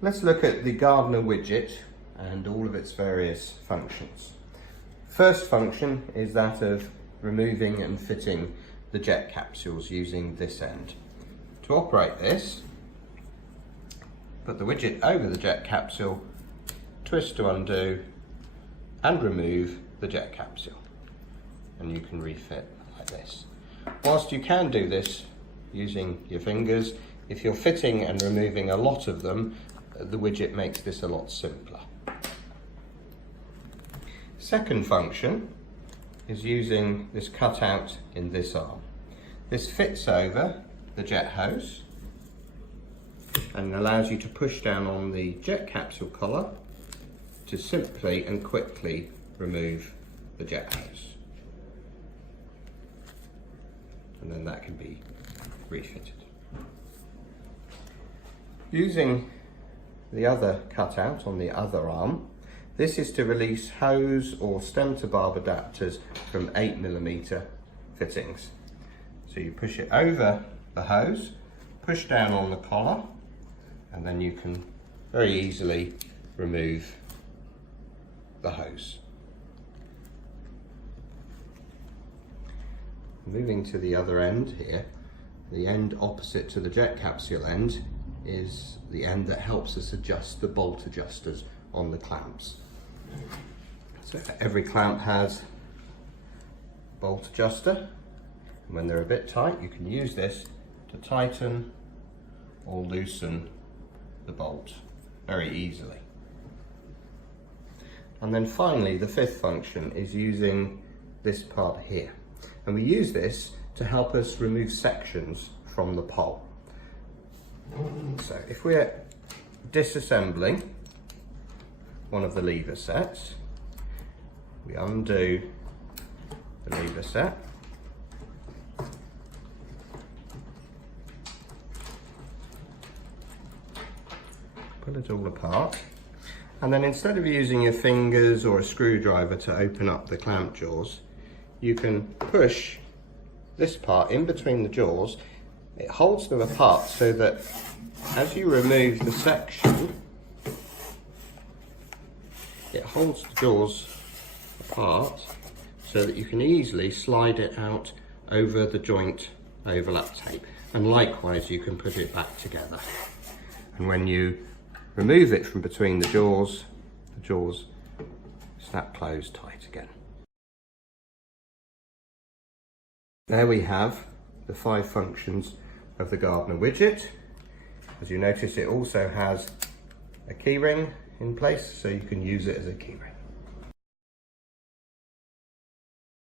Let's look at the Gardiner Widget and all of its various functions. First function is that of removing and fitting the jet capsules using this end. To operate this, put the widget over the jet capsule, twist to undo and remove the jet capsule, and you can refit like this. Whilst you can do this using your fingers, if you're fitting and removing a lot of them, the widget makes this a lot simpler. Second function is using this cutout in this arm. This fits over the jet hose and allows you to push down on the jet capsule collar to simply and quickly remove the jet hose. And then that can be refitted. Using the other cutout on the other arm, this is to release hose or stem to barb adapters from 8mm fittings. So you push it over the hose, push down on the collar, and then you can very easily remove the hose. Moving to the other end here, the end opposite to the jet capsule end is the end that helps us adjust the bolt adjusters on the clamps. So every clamp has a bolt adjuster, and when they're a bit tight you can use this to tighten or loosen the bolt very easily. And then finally, the fifth function is using this part here, and we use this to help us remove sections from the pole. So if we're disassembling one of the lever sets, we undo the lever set, pull it all apart, and then instead of using your fingers or a screwdriver to open up the clamp jaws, you can push this part in between the jaws. It holds them apart so that as you remove the section, it holds the jaws apart so that you can easily slide it out over the joint overlap tape. And likewise, you can put it back together. And when you remove it from between the jaws snap closed tight again. There we have the 5 functions of the Gardiner Widget. As you notice, it also has a key ring in place, so you can use it as a key ring.